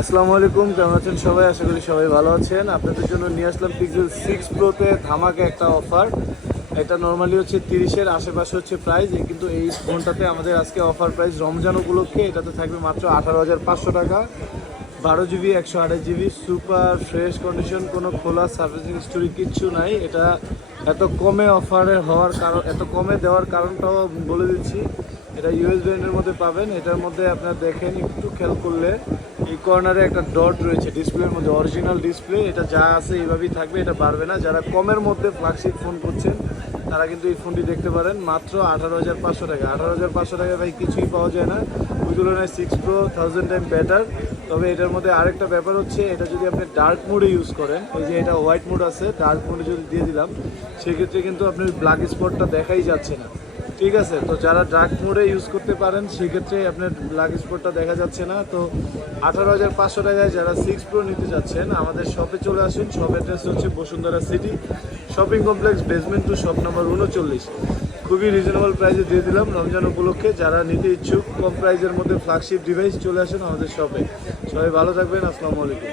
আসসালামু আলাইকুম, কেমন আছেন সবাই? আশা করি সবাই ভালো আছেন। আপনাদের জন্য নিয়ে আসলাম পিক্সেল 6 প্রোতে ধামাকা একটা অফার। এটা নর্মালি হচ্ছে 30-এর আশেপাশে হচ্ছে প্রাইস, কিন্তু এই ফোনটাতে আমাদের আজকে অফার প্রাইস রমজান উপলক্ষে এটাতে থাকবে মাত্র 18,500 টাকা। 12 GB 128 GB super fresh condition, কোনো খোলা সার্ভিসিং হিস্টোরি কিচ্ছু নাই। এটা এত কমে অফারে হওয়ার কারণ, এত কমে দেওয়ার কারণটাও বলে দিচ্ছি। এটা ইউএস ব্র্যান্ডের মধ্যে পাবেন। এটার মধ্যে আপনার দেখেন, একটু খেয়াল করলে এই কর্নারে একটা ডট রয়েছে ডিসপ্লের মধ্যে, অরিজিনাল ডিসপ্লে। এটা যা আছে এইভাবেই থাকবে, এটা বাড়বে না। যারা কমের মধ্যে ফ্ল্যাগশিপ ফোন করছেন তারা কিন্তু এই ফোনটি দেখতে পারেন মাত্র 18,500 টাকা। 18,500 টাকায় ভাই কিছুই পাওয়া যায় না। ওই তুলনায় 6 প্রো 1000 টাইম বেটার। তবে এটার মধ্যে আরেকটা ব্যাপার হচ্ছে, এটা যদি আপনি ডার্ক মোডে ইউজ করেন, এই যে এটা হোয়াইট মোড আছে, ডার্ক মোডে যদি দিয়ে দিলাম সেক্ষেত্রে কিন্তু আপনার ব্ল্যাক স্পটটা দেখাই যাচ্ছে না। ঠিক আছে, তো যারা ডার্ক মোডে ইউজ করতে পারেন সেক্ষেত্রে আপনার ব্ল্যাক স্পটটা দেখা যাচ্ছে না। তো 18,500 টাকায় যারা 6 প্রো নিতে যাচ্ছেন আমাদের শপে চলে আসুন। শপ অ্যাড্রেস হচ্ছে Bashundhara city shopping complex, basement 2, shop number 39। খুবই রিজনেবল প্রাইসে দিয়ে দিলাম রমজান উপলক্ষে। যারা নিতে ইচ্ছুক কম প্রাইসের মধ্যে ফ্ল্যাগশিপ ডিভাইস, চলে আসুন আমাদের শপে। সবাই ভালো থাকবেন, আসসালামু আলাইকুম।